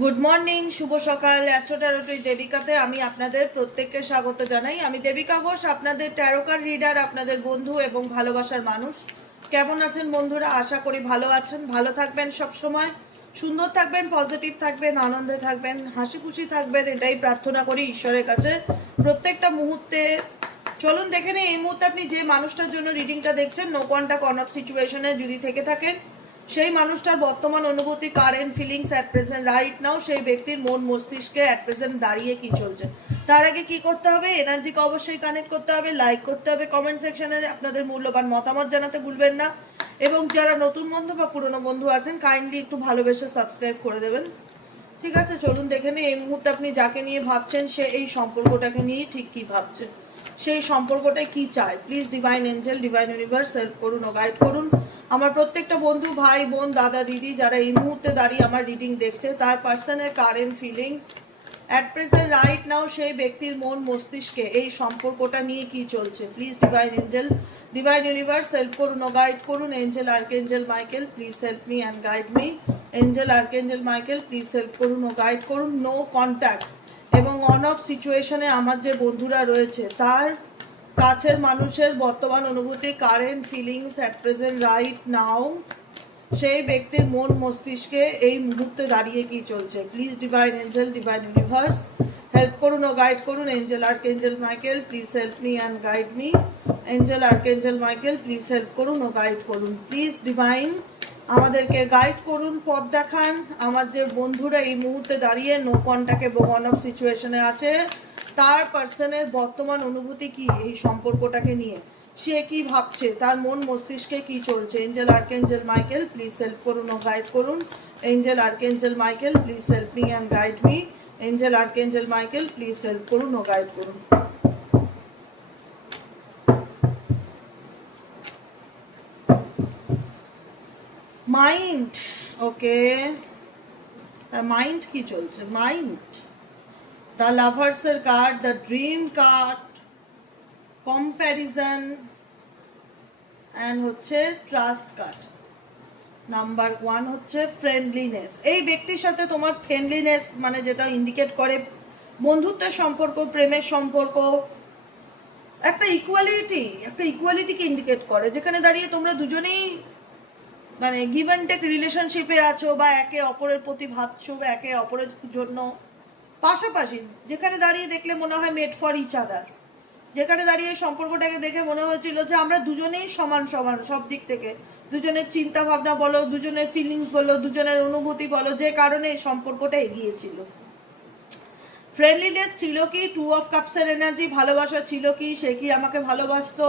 Good morning, শুভ সকাল। Astro ট্যারোটি দেবিকাতে আমি আপনাদের প্রত্যেককে স্বাগত জানাই। আমি দেবিকা ঘোষ, আপনাদের ট্যারোকার রিডার, আপনাদের বন্ধু এবং ভালোবাসার মানুষ। কেমন আছেন বন্ধুরা? আশা করি ভালো আছেন, ভালো থাকবেন, সব সময় সুন্দর থাকবেন, পজিটিভ থাকবেন, আনন্দে থাকবেন, হাসি খুশি থাকবেন, এটাই প্রার্থনা করি ঈশ্বরের কাছে প্রত্যেকটা মুহূর্তে। চলুন দেখে নিই এই মুহূর্তে আপনি যে মানুষটার জন্য রিডিংটা দেখছেন, নো কন্টাক্ট অন অফ সিচুয়েশনে যদি থেকে থাকেন, সেই মানুষটার বর্তমান অনুভূতি, current feelings at present right now, সেই ব্যক্তির মন মস্তিষ্কে অ্যাট প্রেজেন্ট দাঁড়িয়ে কি চলছে। তার আগে কি করতে হবে? এনার্জিকে অবশ্যই কানেক্ট করতে হবে, লাইক করতে হবে, কমেন্ট সেকশনে আপনাদের মূল্যবান মতামত জানাতে ভুলবেন না, এবং যারা নতুন বন্ধু বা পুরনো বন্ধু আছেন কাইন্ডলি একটু ভালোবেসে সাবস্ক্রাইব করে দেবেন। ঠিক আছে, চলুন দেখে নিই এই মুহূর্তে আপনি যাকে নিয়ে ভাবছেন সে এই সম্পর্কটাকে নিয়ে ঠিক কি ভাবছেন, সেই সম্পর্কটায় কি চায়। Please divine angel, divine universe help করুন ও গাইড করুন আমার প্রত্যেকটা বন্ধু, ভাই বোন, দাদা দিদি যারা এই মুহূর্তে দাঁড়িয়ে আমার রিডিং দেখছে, তার পার্সনের current feelings at present right now, সেই ব্যক্তির মন মস্তিষ্কে এই সম্পর্কটা নিয়ে কি চলছে। Please divine angel, divine universe help করুন ও গাইড করুন। Angel archangel Michael please help me and guide me. Angel archangel Michael please help করুন ও গাইড করুন। নো কন্ট্যাক্ট এবং অন অফ সিচুয়েশনে আমার যে বন্ধুরা রয়েছে তার কাছের মানুষের বর্তমান অনুভূতি, current feelings at present right now, সেই ব্যক্তির মন মস্তিষ্কে এই মুহূর্তে দাঁড়িয়ে কি চলছে। Please divine angel, divine universe help করুন ও গাইড করুন। Angel archangel Michael please help me and guide me. Angel archangel Michael please help করুন ও গাইড করুন। প্লিজ ডিভাইন আমাদেরকে গাইড করুন, পথ দেখান। আমার যে বন্ধুরা এই মুহূর্তে দাঁড়িয়ে নো কন্ট্যাক্ট এবং অন অফ সিচুয়েশনে আছে, তার পার্সনের বর্তমান অনুভূতি কি এই সম্পর্কটাকে নিয়ে, সে কি ভাবছে, তার মন মস্তিষ্কে কি চলছে। Angel archangel Michael please help করুন ও গাইড করুন। Angel archangel Michael please help me and guide me. Angel archangel Michael please help করুন ও গাইড করুন। মাইন্ড, ওকে, তার মাইন্ড কি চলছে। মাইন্ড, দ্য লাভার্সের card, the dream card, comparison and হচ্ছে ট্রাস্ট কার্ড। নাম্বার 1 হচ্ছে ফ্রেন্ডলিনেস। এই ব্যক্তির সাথে তোমার ফ্রেন্ডলিনেস মানে যেটা ইন্ডিকেট করে বন্ধুত্বের সম্পর্ক, প্রেমের সম্পর্ক, একটা ইকুয়ালিটিকে ইন্ডিকেট করে, যেখানে দাঁড়িয়ে তোমরা দুজনেই মানে গিভ অ্যান্ড টেক রিলেশনশিপে আছো, বা একে অপরের প্রতি ভাবছো, বা একে অপরের জন্য পাশাপাশি, যেখানে দাঁড়িয়ে দেখলে মনে হয় মেড ফর ইচ আদার, যেখানে দাঁড়িয়ে সম্পর্কটাকে দেখে মনে হয়েছিল যে আমরা দুজনেই সমান সমান সব দিক থেকে, দুজনের চিন্তা ভাবনা বলো, দুজনের ফিলিংস বলো, দুজনের অনুভূতি বলো, যে কারণে এই সম্পর্কটা এগিয়েছিল। ফ্রেন্ডলিনেস ছিল কি, 2 অফ কাপসের এনার্জি, ভালোবাসা ছিল কি, সে কি আমাকে ভালোবাসতো,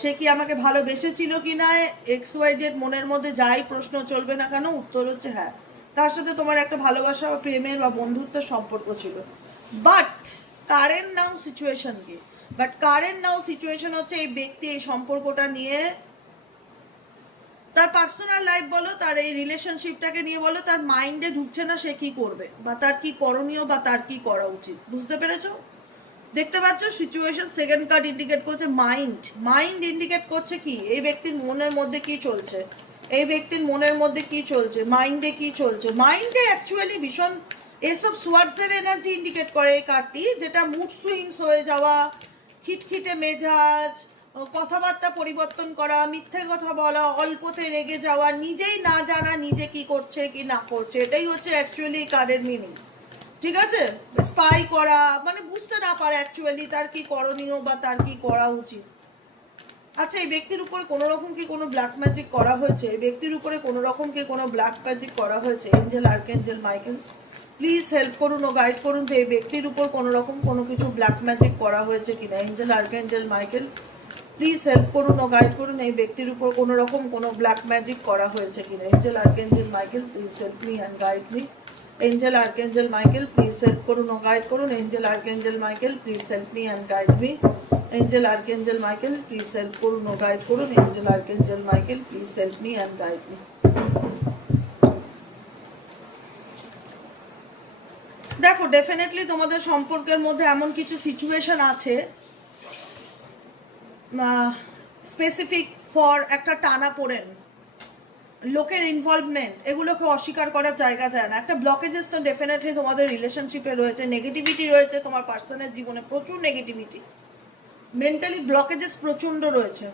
সে কি আমাকে ভালোবেসেছিল কি না, XYZ মনের মধ্যে যাই প্রশ্ন চলবে না কেন, উত্তর হচ্ছে হ্যাঁ, তার সাথে তোমার একটা ভালোবাসা বা প্রেমের বা বন্ধুত্বের সম্পর্ক ছিল। বাট কারেন্ট নাও সিচুয়েশন কি, হচ্ছে এই ব্যক্তি এই সম্পর্কটা নিয়ে, তার পার্সোনাল লাইফ বলো, তার এই রিলেশনশিপটাকে নিয়ে বলো, তার মাইন্ডে ঢুকছে না সে কি করবে, বা তার কি করণীয়, বা তার কি করা উচিত। বুঝতে পেরেছো? দেখতে পাচ্ছ সিচুয়েশন সেকেন্ড কার্ড ইন্ডিকেট করছে মাইন্ড ইন্ডিকেট করছে কি এই ব্যক্তির মনের মধ্যে কি চলছে, মাইন্ডে কি চলছে। মাইন্ডে অ্যাকচুয়ালি ভীষণ এসব সোয়ার্ডসের এনার্জি ইন্ডিকেট করে এই কার্ডটি, যেটা মুড সুইংস হয়ে যাওয়া, খিটখিটে মেজাজ, কথাবার্তা পরিবর্তন করা, মিথ্যে কথা বলা, অল্পতে রেগে যাওয়া, নিজেই না জানা নিজে কি করছে কি না করছে, এটাই হচ্ছে অ্যাকচুয়ালি কার্ডের মিনিং। ঠিক আছে, স্পাই করা মানে বুঝতে না পারে অ্যাকচুয়ালি তার কি করণীয় বা তার কি করা উচিত। আচ্ছা, এই ব্যক্তির উপর কোনো রকম কি কোনো ব্ল্যাক ম্যাজিক করা হয়েছে, Angel archangel Michael please help করুন ও গাইড করুন যে এই ব্যক্তির উপর কোনো রকম কোনো কিছু ব্ল্যাক ম্যাজিক করা হয়েছে কিনা। Angel archangel Michael please help করুন ও গাইড করুন এই ব্যক্তির উপর কোনো রকম কোনো ব্ল্যাক ম্যাজিক করা হয়েছে কিনা। Angel archangel Michael please help me and guide me. Angel archangel Michael please help করুন ও গাইড করুন। Angel archangel Michael please help me and guide me. Angel archangel Michael please help করুন ও guide করুন। Angel archangel Michael please help me and guide me. দেখো, definitely তোমাদের সম্পর্কের মধ্যে এমন কিছু সিচুয়েশন আছে স্পেসিফিক ফর একটা টানা পড়েন, লোকের ইনভলভমেন্ট, এগুলোকে অস্বীকার করার জায়গা যায় না। একটা ব্লকেজেস তো ডেফিনেটলি তোমাদের রিলেশনশিপে রয়েছে, নেগেটিভিটি রয়েছে, তোমার পার্সোনাল জীবনে প্রচুর নেগেটিভিটি, মেন্টালি ব্লকেজেস প্রচণ্ড রয়েছে,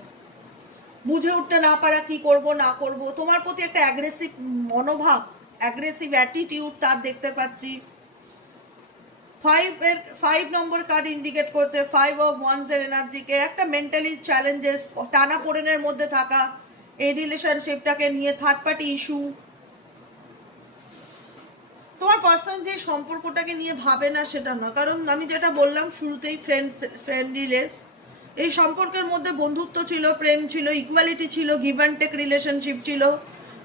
বুঝে উঠতে না পারা কি করব না করব, তোমার প্রতি একটা অ্যাগ্রেসিভ মনোভাব, অ্যাগ্রেসিভ অ্যাটিটিউড তার দেখতে পাচ্ছি। 5 নম্বর কার্ড ইন্ডিকেট করছে 5 অফ ওয়ান্স এর এনার্জিকে, একটা মেন্টালি চ্যালেঞ্জেস, টানাপোড়েনের মধ্যে থাকা এই রিলেশনশিপটাকে নিয়ে, থার্ড পার্টি ইস্যু, তোমার পার্সন যে সম্পর্কটাকে নিয়ে ভাবে না সেটা না, কারণ আমি যেটা বললাম শুরুতেই ফ্রেন্ডলিনেস, এই সম্পর্কের মধ্যে বন্ধুত্ব ছিল, প্রেম ছিল, ইকুয়ালিটি ছিল, গিভ অ্যান্ড টেক রিলেশনশিপ ছিল,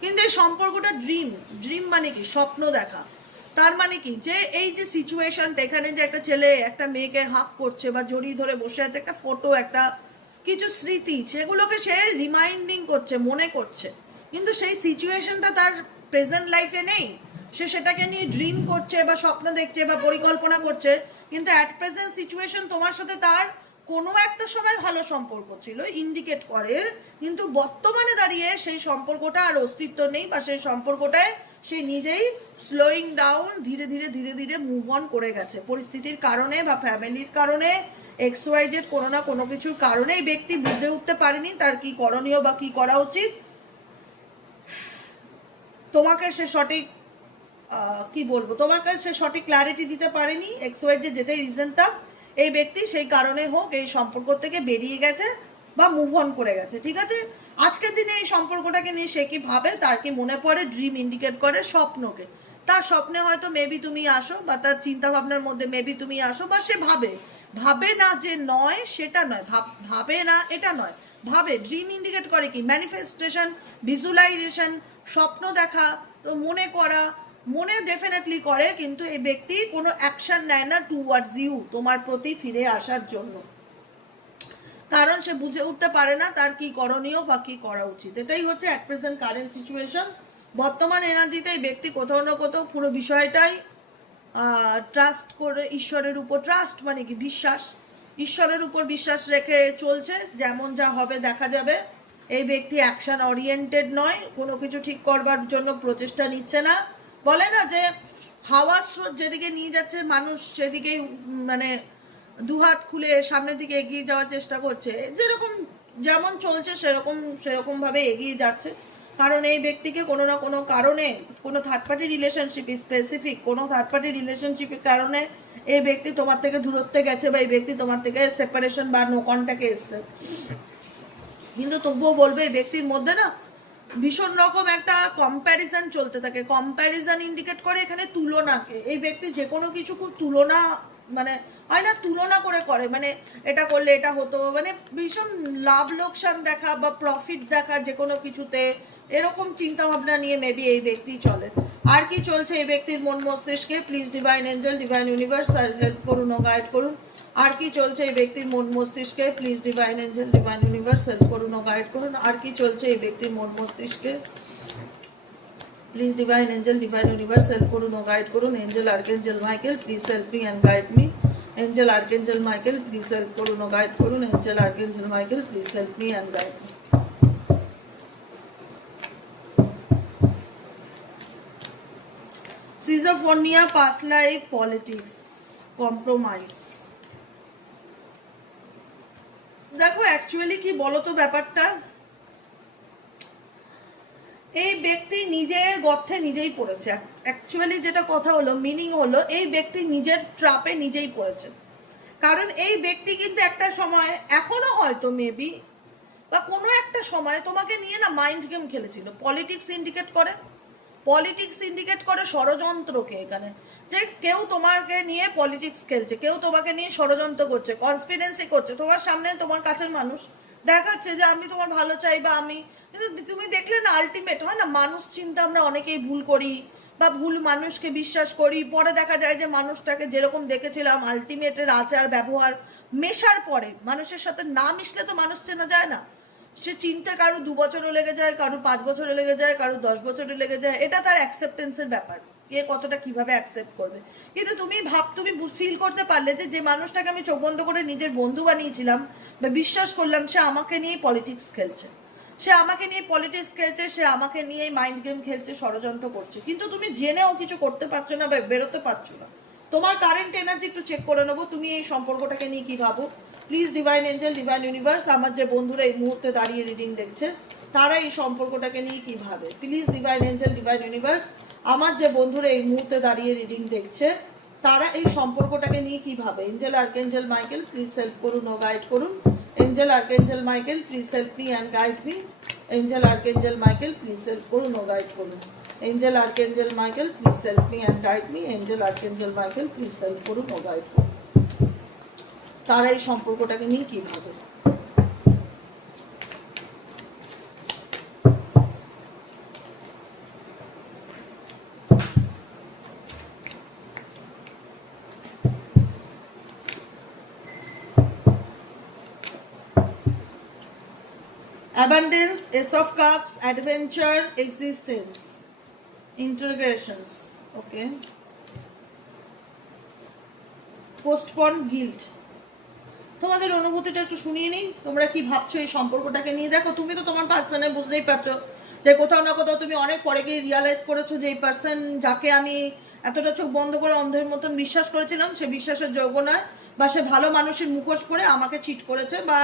কিন্তু এই সম্পর্কটা ড্রিম মানে কি স্বপ্ন দেখা। তার মানে কি যে এই যে সিচুয়েশনটা এখানে যে একটা ছেলে একটা মেয়েকে হাক করছে বা জড়িয়ে ধরে বসে আছে, একটা ফটো, একটা কিছু স্মৃতি, সেগুলোকে সে রিমাইন্ডিং করছে, মনে করছে, কিন্তু সেই সিচুয়েশনটা তার প্রেজেন্ট লাইফে নেই। সে সেটাকে নিয়ে ড্রিম করছে বা স্বপ্ন দেখছে বা পরিকল্পনা করছে, কিন্তু অ্যাট প্রেজেন্ট সিচুয়েশন তোমার সাথে তার কোনো একটা সময় ভালো সম্পর্ক ছিল ইন্ডিকেট করে, কিন্তু বর্তমানে দাঁড়িয়ে সেই সম্পর্কটা আর অস্তিত্ব নেই, বা সেই সম্পর্কটায় সে নিজেই স্লোয়িং ডাউন, ধীরে ধীরে ধীরে ধীরে মুভ অন করে গেছে পরিস্থিতির কারণে বা ফ্যামিলির কারণে, XYZ কোনো না কোনো কিছুর কারণে এই ব্যক্তি বুঝে উঠতে পারেনি তার কি করণীয় বা কি করা উচিত। তোমাকে সে সঠিক কি বলবো, তোমার কাছে সে সঠিক ক্ল্যারিটি দিতে পারেনি, XYZ যেটাই রিজনটা, এই ব্যক্তি সেই কারণে হোক এই সম্পর্ক থেকে বেরিয়ে গেছে বা মুভ অন করে গেছে। ঠিক আছে, আজকের দিনে এই সম্পর্কটাকে নিয়ে সে কি ভাবে, তার কি মনে পড়ে, ড্রিম ইন্ডিকেট করে স্বপ্নকে, তার স্বপ্নে হয়তো মেবি তুমি আসো, বা তার চিন্তা ভাবনার মধ্যে মেবি তুমি আসো, বা সে ভাবে না যে নয় সেটা নয়, ভাবে না এটা নয়, ভাবে। ড্রিম ইন্ডিকেট করে কি ম্যানিফেস্টেশন, ভিজুয়ালাইজেশন, স্বপ্ন দেখা, তো মনে করা, মনে ডেফিনেটলি করে, কিন্তু এই ব্যক্তি কোনো অ্যাকশন নেয় না টুয়ার্ডস ইউ, তোমার প্রতি ফিরে আসার জন্য, কারণ সে বুঝে উঠতে পারে না তার কি করণীয় বা কি করা উচিত। এটাই হচ্ছে অ্যাট প্রেজেন্ট কারেন্ট সিচুয়েশন। বর্তমান এনার্জিতে এই ব্যক্তি কোথাও না কোথাও পুরো বিষয়টাই ট্রাস্ট করে, ঈশ্বরের উপর ট্রাস্ট মানে কি বিশ্বাস, ঈশ্বরের উপর বিশ্বাস রেখে চলছে, যেমন যা হবে দেখা যাবে। এই ব্যক্তি অ্যাকশন ওরিয়েন্টেড নয়, কোনো কিছু ঠিক করবার জন্য প্রচেষ্টা নিচ্ছে না। বলে না যে হাওয়া স্রোত যেদিকে নিয়ে যাচ্ছে মানুষ সেদিকেই মানে দুহাত খুলে সামনের দিকে এগিয়ে যাওয়ার চেষ্টা করছে, যেরকম যেমন চলছে সেরকমভাবে এগিয়ে যাচ্ছে, কারণ এই ব্যক্তিকে কোনো না কোনো কারণে, কোনো থার্ড পার্টি রিলেশনশিপ, স্পেসিফিক কোনো থার্ড পার্টি রিলেশনশিপের কারণে এই ব্যক্তি তোমার থেকে দূরত্বে গেছে, বা এই ব্যক্তি তোমার থেকে সেপারেশন বা নো কন্ট্যাক্টে এসছে, কিন্তু তবুও বলবে এই ব্যক্তির মধ্যে না ভীষণ রকম একটা কম্প্যারিজন চলতে থাকে। কম্প্যারিজন ইন্ডিকেট করে এখানে তুলনাকে, এই ব্যক্তি যে কোনো কিছু খুব তুলনা, মানে হয় না তুলনা করে, মানে এটা করলে এটা হতো, মানে ভীষণ লাভ লোকসান দেখা বা প্রফিট দেখা যে কোনো কিছুতে, এরকম চিন্তা ভাবনা নিয়ে মেবি এই ব্যক্তি চলে। আর কি চলছে এই ব্যক্তির মন মস্তিষ্কে, please divine angel, divine universe help করুন ও গাইড করুন। আর কি চলছে এই ব্যক্তির মন মস্তিষ্কে, please divine angel, divine universe help করুন ও গাইড করুন। আর কি চলছে এই ব্যক্তির মন মস্তিষ্কে, please divine angel, divine universe help করুন ও গাইড করুন। Angel archangel Michael, please help me and guide me. Angel archangel Michael, please help করুন ও গাইড করুন। Angel archangel Michael, please help me and guide me. Schizophrenia, past life, politics, compromise. দেখো actually কি বলো তো ব্যাপারটা, এই ব্যক্তি নিজের গর্তে নিজেই পড়েছে। অ্যাকচুয়ালি যেটা কথা হলো, মিনিং হলো এই ব্যক্তি নিজের ট্রাপে নিজেই পড়েছে, কারণ এই ব্যক্তি কিন্তু একটা সময়, এখনো হয়তো মেবি বা কোনো একটা সময় তোমাকে নিয়ে না মাইন্ড গেম খেলেছিল। পলিটিক্স ইন্ডিকেট করে ষড়যন্ত্রকে, এখানে যে কেউ তোমাকে নিয়ে পলিটিক্স খেলছে, কেউ তোমাকে নিয়ে ষড়যন্ত্র করছে, কনস্পিরেন্সি করছে, তোমার সামনে তোমার কাছের মানুষ দেখাচ্ছে যে আমি তোমার ভালো চাই বা আমি, কিন্তু তুমি দেখলে না আলটিমেট হয় না, মানুষ চিন্তা আমরা অনেকেই ভুল করি বা ভুল মানুষকে বিশ্বাস করি, পরে দেখা যায় যে মানুষটাকে যেরকম দেখেছিলাম আলটিমেটের আচার ব্যবহার মেশার পরে, মানুষের সাথে না মিশলে তো মানুষ চেনা যায় না। সে চিন্তা কারো 2 বছরও লেগে যায়, কারো 5 বছরও লেগে যায়, কারো 10 বছরও লেগে যায়, এটা তার অ্যাকসেপ্টেন্সের ব্যাপার, কে কতটা কিভাবে অ্যাকসেপ্ট করবে। কিন্তু তুমি ফিল করতে পারলে যে যে মানুষটাকে আমি চোখ বন্ধ করে নিজের বন্ধু বানিয়েছিলাম বা বিশ্বাস করলাম, সে আমাকে নিয়ে পলিটিক্স খেলছে, সে আমাকে নিয়ে পলিটিক্স খেলছে, সে আমাকে নিয়ে মাইন্ড গেম খেলছে, ষড়যন্ত্র করছে, কিন্তু তুমি জেনেও কিছু করতে পারছো না বা বেরোতে পারছো না। তোমার কারেন্ট এনার্জি একটু চেক করে নেবো, তুমি এই সম্পর্কটাকে নিয়ে কি ভাবো। Please divine angel, divine universe, আমার যে বন্ধুরা এই মুহূর্তে দাঁড়িয়ে রিডিং দেখছে তারা এই সম্পর্কটাকে নিয়ে কি ভাবে। Please divine angel, divine universe, আমার যে বন্ধুরা এই মুহূর্তে দাঁড়িয়ে রিডিং দেখছে তারা এই সম্পর্কটাকে নিয়ে কি ভাবে। Angel archangel Michael please help করুন ও গাইড করুন। Angel archangel Michael please help me and guide me. Angel archangel Michael please help করুন ও গাইড করুন। Angel archangel Michael please help me and guide me. Angel archangel Michael please help করুন ও guide করুন। তারা এই সম্পর্কটাকে নিয়ে কি ভাবে। Abundance, Ace of Cups, Adventure, Existence, Interrogations, okay. Postpone, Guilt. তোমাদের অনুভূতিটা একটু শুনিয়ে নিই, তোমরা কি ভাবছো এই সম্পর্কটাকে নিয়ে। দেখো তুমি তো তোমার পার্সনে বুঝতেই পারছো যে কোথাও না কোথাও তুমি অনেক পরে গিয়ে রিয়ালাইজ করেছো যে এই পার্সন যাকে আমি এতটা চোখ বন্ধ করে অন্ধের মতন বিশ্বাস করেছিলাম সে বিশ্বাসের যোগ্য নয়, বা সে ভালো মানুষের মুখোশ পরে আমাকে চিট করেছে, বা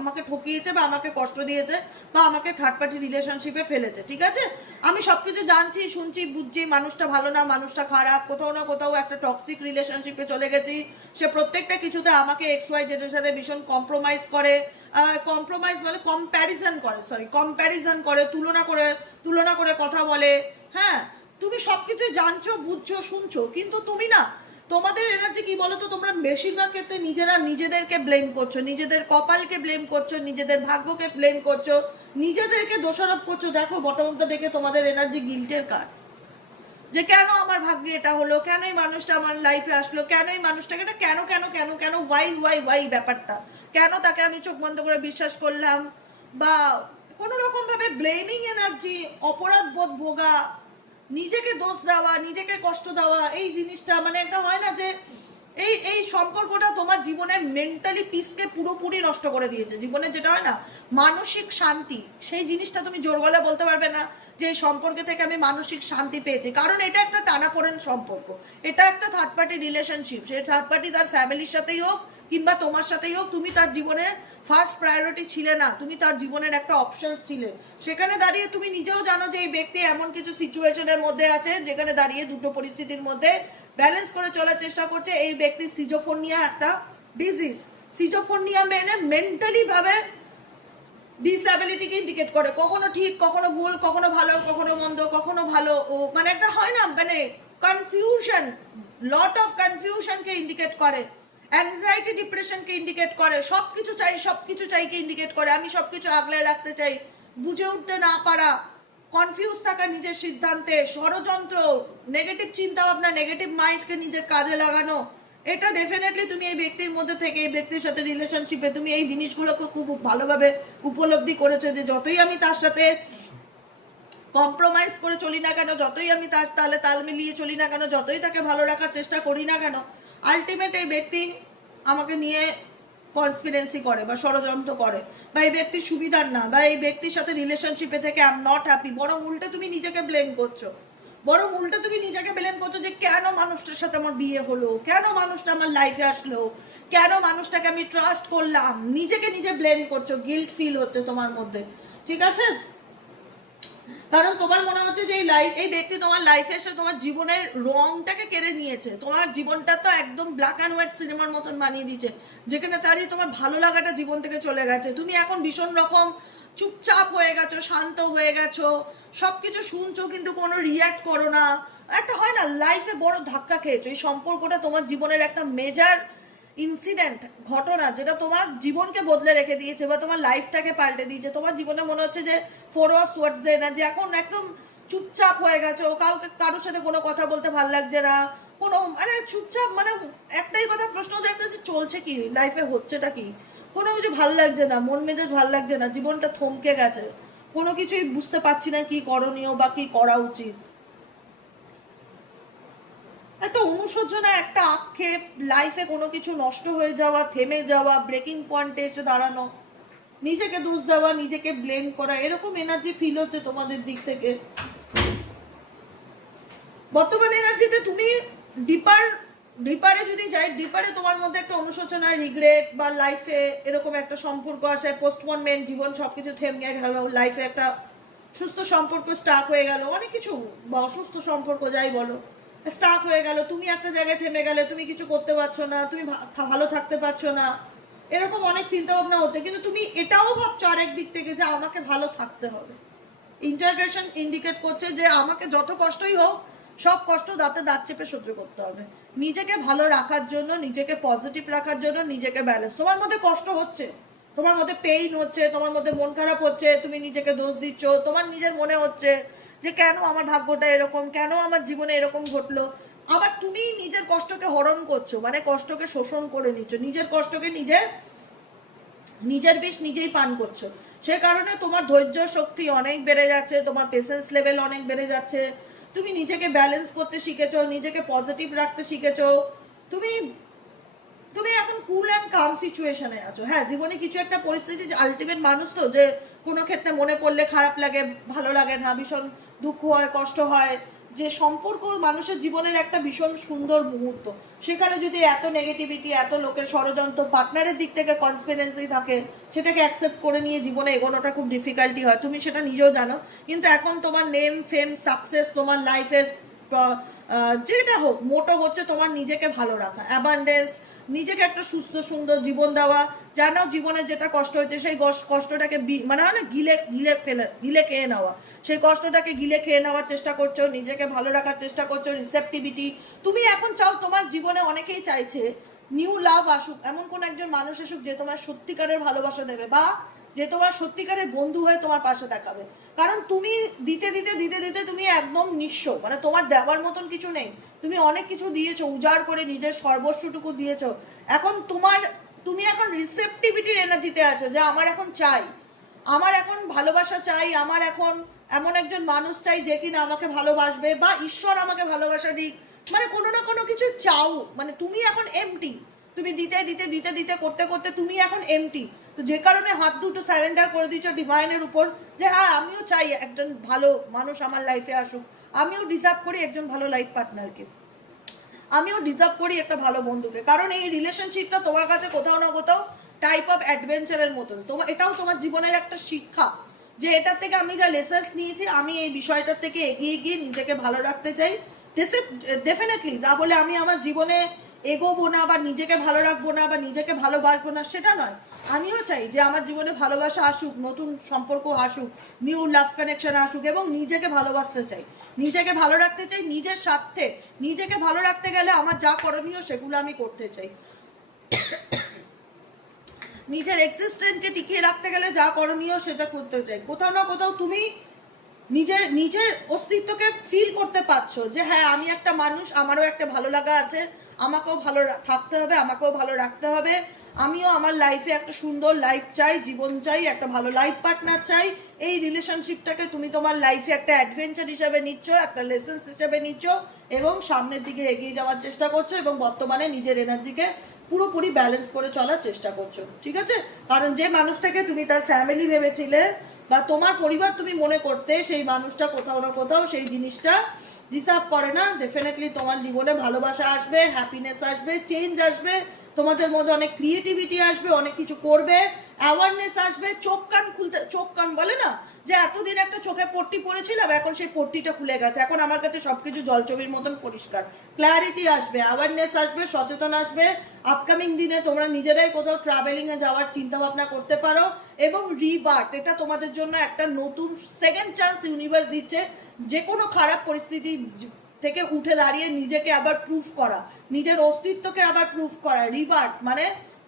আমাকে ঠকিয়েছে, বা আমাকে কষ্ট দিয়েছে, বা আমাকে থার্ড পার্টি রিলেশনশিপে ফেলেছে। ঠিক আছে, আমি সব কিছু জানছি, শুনছি, বুঝছি, মানুষটা ভালো না, মানুষটা খারাপ, কোথাও না কোথাও একটা টক্সিক রিলেশনশিপে চলে গেছি। সে প্রত্যেকটা কিছুতে আমাকে এক্স ওয়াই জেডের সাথে ভীষণ কম্প্রোমাইজ করে, কম্প্রোমাইজ মানে কম্প্যারিজন করে, তুলনা করে কথা বলে। হ্যাঁ, তুমি সব কিছু জানছো, বুঝছো, শুনছো, কিন্তু তুমি না, তোমাদের এনার্জি কি বলো তো, তোমরা বেশিরভাগ ক্ষেত্রে নিজেরা নিজেদেরকে ব্লেম করছো, নিজেদের কপালকে ব্লেম করছো, নিজেদের ভাগ্যকে ব্লেম করছো, নিজেদেরকে দোষারোপ করছো। দেখো বটম অফ দ্য ডেকে তোমাদের এনার্জি গিল্টের কার্ড, যে কেন আমার ভাগ্যে এটা হলো, কেন এই মানুষটা আমার লাইফে আসলো, কেন এই মানুষটাকে, এটা কেন কেন কেন কেন ওয়াই ব্যাপারটা, কেন তাকে আমি চোখ বন্ধ করে বিশ্বাস করলাম, বা কোনো রকম ভাবে ব্লেমিং এনার্জি, অপরাধ বোধ ভোগা, নিজেকে দোষ দেওয়া, নিজেকে কষ্ট দেওয়া, এই জিনিসটা মানে একটা হয় না যে এই সম্পর্কটা তোমার জীবনের মেন্টালি পিসকে পুরোপুরি নষ্ট করে দিয়েছে। জীবনে যেটা হয় না মানসিক শান্তি, সেই জিনিসটা তুমি জোর গলায় বলতে পারবে না যে এই সম্পর্কে থেকে আমি মানসিক শান্তি পেয়েছি, কারণ এটা একটা টানাপোড়েন সম্পর্ক, এটা একটা থার্ড পার্টি রিলেশনশিপ। সেই থার্ড পার্টি তার ফ্যামিলির সাথেই হোক কিংবা তোমার সাথেই হোক, তুমি তার জীবনের ফার্স্ট প্রায়োরিটি ছিলে না, তুমি তার জীবনের একটা অপশন ছিলে। সেখানে দাঁড়িয়ে তুমি নিজেও জানো যে এই ব্যক্তি এমন কিছু সিচুয়েশনের মধ্যে আছে যেখানে দাঁড়িয়ে দুটো পরিস্থিতির মধ্যে ব্যালেন্স করে চলার চেষ্টা করছে। এই ব্যক্তি সিজোফোনিয়া একটা ডিজিজ, সিজোফোনিয়া মেনে মেন্টালি ভাবে ডিসএবিলিটিকে ইন্ডিকেট করে, কখনো ঠিক কখনো ভুল, কখনো ভালো কখনো মন্দ, কখনো ভালো, মানে একটা হয় না মানে কনফিউশন, লট অফ কনফিউশনকে ইন্ডিকেট করে, অ্যাংজাইটি ডিপ্রেশনকে ইন্ডিকেট করে, সব কিছু চাইকে ইন্ডিকেট করে। আমি সব কিছু আগলে রাখতে চাই, বুঝে উঠতে না পারা, কনফিউজ থাকা নিজের সিদ্ধান্তে, ষড়যন্ত্র, নেগেটিভ চিন্তা ভাবনা, নেগেটিভ মাইন্ডকে নিজের কাজে লাগানো, এটা ডেফিনেটলি তুমি এই ব্যক্তির মধ্যে থেকে, এই ব্যক্তির সাথে রিলেশনশিপে তুমি এই জিনিসগুলোকে খুব ভালোভাবে উপলব্ধি করেছো যে যতই আমি তার সাথে কম্প্রোমাইজ করে চলি না কেন, যতই আমি তার তাল মিলিয়ে চলি না কেন, যতই তাকে ভালো রাখার চেষ্টা করি না কেন, আলটিমেট এই ব্যক্তি আমাকে নিয়ে কনস্পিরেন্সি করে বা ষড়যন্ত্র করে, বা এই ব্যক্তির সুবিধার না, বা এই ব্যক্তির সাথে রিলেশনশিপে থেকে আই এম নট হ্যাপি। বরং উল্টে তুমি নিজেকে ব্লেম করছো, যে কেন মানুষটার সাথে আমার বিয়ে হলো, কেন মানুষটা আমার লাইফে আসলো, কেন মানুষটাকে আমি ট্রাস্ট করলাম, নিজেকে নিজে ব্লেম করছো, গিল্ট ফিল হচ্ছে তোমার মধ্যে। ঠিক আছে, কারণ তোমার মনে হচ্ছে যে এই ব্যক্তি তোমার লাইফে এসে তোমার জীবনের রংটাকে কেড়ে নিয়েছে, তোমার জীবনটা তো একদম ব্ল্যাক অ্যান্ড হোয়াইট সিনেমার মতন বানিয়ে দিয়েছে, যেখানে দাঁড়িয়ে তোমার ভালো লাগাটা জীবন থেকে চলে গেছে। তুমি এখন ভীষণ রকম চুপচাপ হয়ে গেছো, শান্ত হয়ে গেছো, সব কিছু শুনছো কিন্তু কোনো রিয়্যাক্ট করো না। একটা হয় না লাইফে বড় ধাক্কা খেয়েছো, এই সম্পর্কটা তোমার জীবনের একটা মেজর ইনসিডেন্ট, ঘটনা, যেটা তোমার জীবনকে বদলে রেখে দিয়েছে বা তোমার লাইফটাকে পাল্টে দিয়েছে। তোমার জীবনে মনে হচ্ছে যে ফোরওয়ার্ডস ওয়ার্ডস না, যে এখন একদম চুপচাপ হয়ে গেছো, কারোর সাথে কোনো কথা বলতে ভালো লাগছে না, কোনো মানে চুপচাপ, মানে একটাই কথা প্রশ্ন যাচ্ছে যে চলছে কি লাইফে, হচ্ছেটা কি, কোনো কিছু ভাল লাগছে না, মন মেজাজ ভাল লাগছে না, জীবনটা থমকে গেছে, কোনো কিছুই বুঝতে পারছি না কি করণীয় বা কি করা উচিত। একটা অনুশোচনা, একটা আক্ষেপ, লাইফে কোনো কিছু নষ্ট হয়ে যাওয়া, থেমে যাওয়া, ব্রেকিং পয়েন্টে এসে দাঁড়ানো, নিজেকে দোষ দেওয়া, নিজেকে ব্লেম করা, এরকম এনার্জি ফিল হচ্ছে তোমাদের দিক থেকে। বর্তমান এনার্জিতে তুমি ডিপারে যদি যাই, ডিপারে তোমার মধ্যে একটা অনুশোচনা, রিগ্রেট বা লাইফে এরকম একটা সম্পর্ক আসে, পোস্টপোনমেন্ট, জীবন সবকিছু থেমে গেল, লাইফে একটা সুস্থ সম্পর্ক স্টাক হয়ে গেল, অনেক কিছু বা অসুস্থ সম্পর্ক যাই বলো স্টাক হয়ে গেল, তুমি একটা জায়গায় থেমে গেলে, তুমি কিছু করতে পারছো না, তুমি ভালো থাকতে পারছো না, এরকম অনেক চিন্তা ভাবনা হচ্ছে। কিন্তু তুমি এটাও ভাবছো আরেক দিক থেকে যে আমাকে ভালো থাকতে হবে। ইন্টারগ্রেশন ইন্ডিকেট করছে যে আমাকে যত কষ্টই হোক, সব কষ্ট দাঁতে দাঁত চেপে সহ্য করতে হবে, নিজেকে ভালো রাখার জন্য, নিজেকে পজিটিভ রাখার জন্য, নিজেকে ব্যালেন্স। তোমার মধ্যে কষ্ট হচ্ছে, তোমার মধ্যে পেইন হচ্ছে, তোমার মধ্যে মন খারাপ হচ্ছে, তুমি নিজেকে দোষ দিচ্ছ, তোমার নিজের মনে হচ্ছে যে কেন আমার ভাগ্যটা এরকম, কেন আমার জীবনে এরকম ঘটলো। আবার তুমি নিজের কষ্টকে হরণ করছো, মানে কষ্টকে শোষণ করে নিচ্ছ, নিজের কষ্টকে নিজের বিষ নিজেই পান করছো। সে কারণে তোমার ধৈর্য শক্তি অনেক বেড়ে যাচ্ছে, তোমার পেশেন্স লেভেল অনেক বেড়ে যাচ্ছে, তুমি নিজেকে ব্যালেন্স করতে শিখেছো, নিজেকে পজিটিভ রাখতে শিখেছো, তুমি তুমি এখন কুল অ্যান্ড কাম সিচুয়েশনে আছো। হ্যাঁ, জীবনে কিছু একটা পরিস্থিতি, আলটিমেট মানুষ তো, যে কোনো ক্ষেত্রে মনে পড়লে খারাপ লাগে, ভালো লাগে না, ভীষণ দুঃখ হয়, কষ্ট হয়, যে সম্পর্ক মানুষের জীবনের একটা ভীষণ সুন্দর মুহূর্ত, সেখানে যদি এত নেগেটিভিটি, এত লোকের ষড়যন্ত্র, পার্টনারের দিক থেকে কনসপিরেন্সি থাকে, সেটাকে অ্যাকসেপ্ট করে নিয়ে জীবনে এগোনোটা খুব ডিফিকাল্টি হয়, তুমি সেটা নিজেও জানো। কিন্তু এখন তোমার নেম, ফেম, সাকসেস, তোমার লাইফের যেটা হোক, মোটো হচ্ছে তোমার নিজেকে ভালো রাখা, অ্যাবান্ডেন্স, নিজেকে একটা সুস্থ সুন্দর জীবন দেওয়া। জানো জীবনে যেটা কষ্ট হয়েছে, সেই কষ্টটাকে মানে গিলে খেয়ে নেওয়া, সেই কষ্টটাকে গিলে খেয়ে নেওয়ার চেষ্টা করছো, নিজেকে ভালো রাখার চেষ্টা করছো, রিসেপটিভিটি। তুমি এখন চাও, তোমার জীবনে অনেকেই চাইছে নিউ লাভ আসুক, এমন কোন একজন মানুষ আসুক যে তোমার সত্যিকারের ভালোবাসা দেবে, বা যে তোমার সত্যিকারের বন্ধু হয়ে তোমার পাশে দেখাবে। কারণ তুমি দিতে দিতে দিতে দিতে তুমি একদম নিঃস্ব, মানে তোমার দেওয়ার মতন কিছু নেই, তুমি অনেক কিছু দিয়েছো, উজাড় করে নিজের সর্বস্বটুকু দিয়েছো। এখন তুমি এখন রিসেপটিভিটির এনার্জিতে আছো, যে আমার এখন চাই, আমার এখন ভালোবাসা চাই, আমার এখন এমন একজন মানুষ চাই যে কিনা আমাকে ভালোবাসবে, বা ঈশ্বর আমাকে ভালোবাসা দিক, মানে কোনো না কোনো কিছু চাও। মানে তুমি এখন এমটি, তুমি দিতে দিতে দিতে দিতে করতে করতে তুমি এখন এমটি। তো যে কারণে হাত দুটো স্যারেন্ডার করে দিচ্ছ ডিভাইনের উপর, যে হ্যাঁ আমিও চাই একজন ভালো মানুষ আমার লাইফে আসুক, আমিও ডিজার্ভ করি একজন ভালো লাইফ পার্টনারকে, আমিও ডিজার্ভ করি একটা ভালো বন্ধুকে। কারণ এই রিলেশনশিপটা তোমার কাছে কোথাও না কোথাও টাইপ অফ অ্যাডভেঞ্চারের মতন, এটাও তোমার জীবনের একটা শিক্ষা, যে এটার থেকে আমি যা লেসেন্স নিয়েছি, আমি এই বিষয়টার থেকে এগিয়ে গিয়ে নিজেকে ভালো রাখতে চাই। ডেফিনেটলি তা বলে আমি আমার জীবনে এগোবো না, বা নিজেকে ভালো রাখবো না, বা নিজেকে ভালোবাসবো না, সেটা নয়। আমিও চাই যে আমার জীবনে ভালোবাসা আসুক, নতুন সম্পর্ক আসুক, নিউ লাভ কানেকশন আসুক, এবং নিজেকে ভালোবাসতে চাই, নিজেকে ভালো রাখতে চাই নিজের স্বার্থে। নিজেকে ভালো রাখতে গেলে আমার যা করণীয় সেগুলো আমি করতে চাই, নিজের এক্সিস্টেন্সকে টিকিয়ে রাখতে গেলে যা করণীয় সেটা করতে চাই। কোথাও না কোথাও তুমি নিজের অস্তিত্বকে ফিল করতে পারছো, যে হ্যাঁ আমি একটা মানুষ, আমারও একটা ভালো লাগা আছে, আমাকেও ভালো থাকতে হবে, আমাকেও ভালো রাখতে হবে, আমিও আমার লাইফে একটা সুন্দর লাইফ চাই, জীবন চাই, একটা ভালো লাইফ পার্টনার চাই। এই রিলেশনশিপটাকে তুমি তোমার লাইফে একটা অ্যাডভেঞ্চার হিসেবে নিচ্ছ, একটা লেসেন্স হিসেবে নিচ্ছ, এবং সামনের দিকে এগিয়ে যাওয়ার চেষ্টা করছো, এবং বর্তমানে নিজের এনার্জিকে পুরোপুরি ব্যালেন্স করে চলার চেষ্টা করছো, ঠিক আছে? কারণ যে মানুষটাকে তুমি তার ফ্যামিলি ভেবেছিলে, বা তোমার পরিবার তুমি মনে করতে, সেই মানুষটা কোথাও না কোথাও সেই জিনিসটা ডিসার্ভ করে না। ডেফিনেটলি তোমার জীবনে ভালোবাসা আসবে, হ্যাপিনেস আসবে, চেঞ্জ আসবে, তোমাদের মধ্যে অনেক ক্রিয়েটিভিটি আসবে, অনেক কিছু করবে, অ্যাওয়ারনেস আসবে, চোখ কান বলে না, যে এতদিন একটা চোখে পট্টি পড়েছিলাম, এখন সেই পট্টিটা খুলে গেছে, এখন আমার কাছে সবকিছু জলছবির মতন পরিষ্কার, ক্ল্যারিটি আসবে, অ্যাওয়ারনেস আসবে, সচেতন আসবে। আপকামিং দিনে তোমরা নিজেরাই কোথাও ট্রাভেলিংয়ে যাওয়ার চিন্তা ভাবনা করতে পারো, এবং রিবার্থ, এটা তোমাদের জন্য একটা নতুন সেকেন্ড চান্স ইউনিভার্স দিচ্ছে, যে কোনো খারাপ পরিস্থিতি থেকে উঠে দাঁড়িয়ে নিজেকে আবার প্রুফ করা, নিজের অস্তিত্বকে আবার প্রুফ করা। রিবার্থ মানে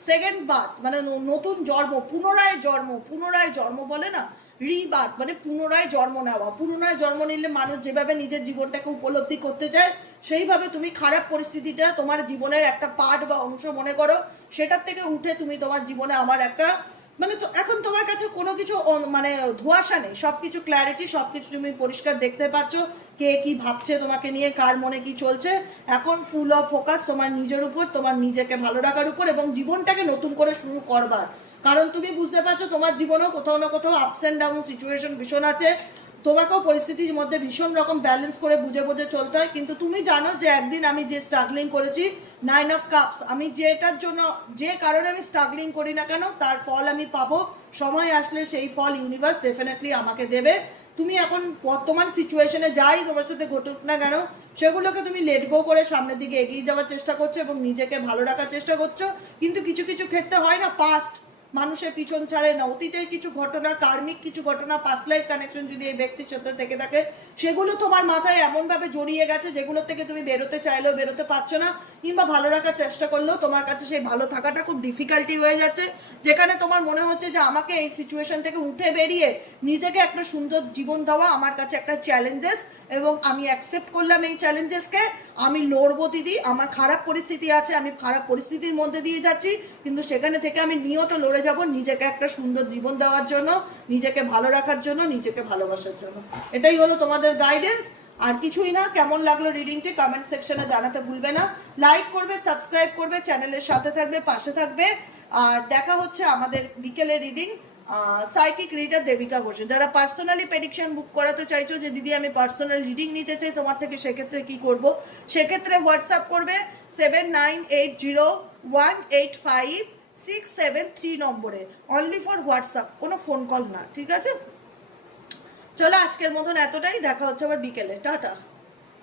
সেকেন্ড বার্থ, মানে নতুন জন্ম, পুনরায় জন্ম বলে না, রিবার্থ মানে পুনরায় জন্ম নেওয়া। পুনরায় জন্ম নিলে মানুষ যেভাবে নিজের জীবনটাকে উপলব্ধি করতে চায়, সেইভাবে তুমি খারাপ পরিস্থিতিটা তোমার জীবনের একটা পার্ট বা অংশ মনে করো, সেটার থেকে উঠে তুমি তোমার জীবনে আমার একটা, মানে তো এখন তোমার কাছে কোনো কিছু মানে ধোঁয়াশা নেই, সব কিছু ক্ল্যারিটি, সব কিছু তুমি পরিষ্কার দেখতে পাচ্ছ, কে কি ভাবছে তোমাকে নিয়ে, কার মনে কি চলছে। এখন ফুল অফ ফোকাস তোমার নিজের উপর, তোমার নিজেকে ভালো রাখার উপর, এবং জীবনটাকে নতুন করে শুরু করবার, কারণ তুমি বুঝতে পারছো তোমার জীবনেও কোথাও না কোথাও আপস অ্যান্ড ডাউন সিচুয়েশন ভীষণ আছে, তোমাকেও পরিস্থিতির মধ্যে ভীষণ রকম ব্যালেন্স করে বুঝে বুঝে চলতে হয়। কিন্তু তুমি জানো যে একদিন আমি যে স্ট্রাগলিং করেছি, 9 অফ কাপস, আমি যেটার জন্য যে কারণে আমি স্ট্রাগলিং করি না কেন তার ফল আমি পাবো, সময় আসলে সেই ফল ইউনিভার্স ডেফিনেটলি আমাকে দেবে। তুমি এখন বর্তমান সিচুয়েশনে যাই তোমার সাথে ঘটুক না কেন সেগুলোকে তুমি লেট গো করে সামনের দিকে এগিয়ে যাওয়ার চেষ্টা করছো এবং নিজেকে ভালো রাখার চেষ্টা করছো। কিন্তু কিছু কিছু ক্ষেত্রে হয় না, পাস্ট মানুষের পিছন ছাড়ে না, অতীতের কিছু ঘটনা, কার্মিক কিছু ঘটনা, পাস্ট লাইফ কানেকশন যদি এই ব্যক্তির সাথে থেকে থাকে সেগুলো তোমার মাথায় এমনভাবে জড়িয়ে গেছে যেগুলো থেকে তুমি বেরোতে চাইলেও বেরোতে পারছো না, কিংবা ভালো রাখার চেষ্টা করলেও তোমার কাছে সেই ভালো থাকাটা খুব ডিফিকাল্টি হয়ে যাচ্ছে। যেখানে তোমার মনে হচ্ছে যে আমাকে এই সিচুয়েশন থেকে উঠে বেরিয়ে নিজেকে একটা সুন্দর জীবন দেওয়া আমার কাছে একটা চ্যালেঞ্জেস, এবং আমি অ্যাকসেপ্ট করলাম এই চ্যালেঞ্জেসকে। আমি লড়বো দিদি, আমার খারাপ পরিস্থিতি আছে, আমি খারাপ পরিস্থিতির মধ্যে দিয়ে যাচ্ছি, কিন্তু সেখানে থেকে আমি নিয়ত লড়ে যাব নিজেকে একটা সুন্দর জীবন দেওয়ার জন্য, নিজেকে ভালো রাখার জন্য, নিজেকে ভালোবাসার জন্য। এটাই হলো তোমাদের গাইডেন্স, আর কিছুই না। কেমন লাগলো রিডিংটি কমেন্ট সেকশনে জানাতে ভুলবে না, লাইক করবে, সাবস্ক্রাইব করবে, চ্যানেলের সাথে থাকবে, পাশে থাকবে। আর দেখা হচ্ছে আমাদের বিকেলে রিডিং সাইকিক রিডার দেবিকা ঘোষে। যারা পার্সোনালি প্রেডিকশন বুক করাতে চাইছো যে দিদি আমি পার্সোনাল রিডিং নিতে চাই তোমার থেকে, সেক্ষেত্রে কি করব? সেক্ষেত্রে হোয়াটসঅ্যাপ করবে 7980185673 নম্বরে, অনলি ফর হোয়াটসঅ্যাপ, কোনো ফোন কল না, ঠিক আছে? চলো আজকের মতন এতটাই, দেখা হচ্ছে আবার বিকেলে, টাটা।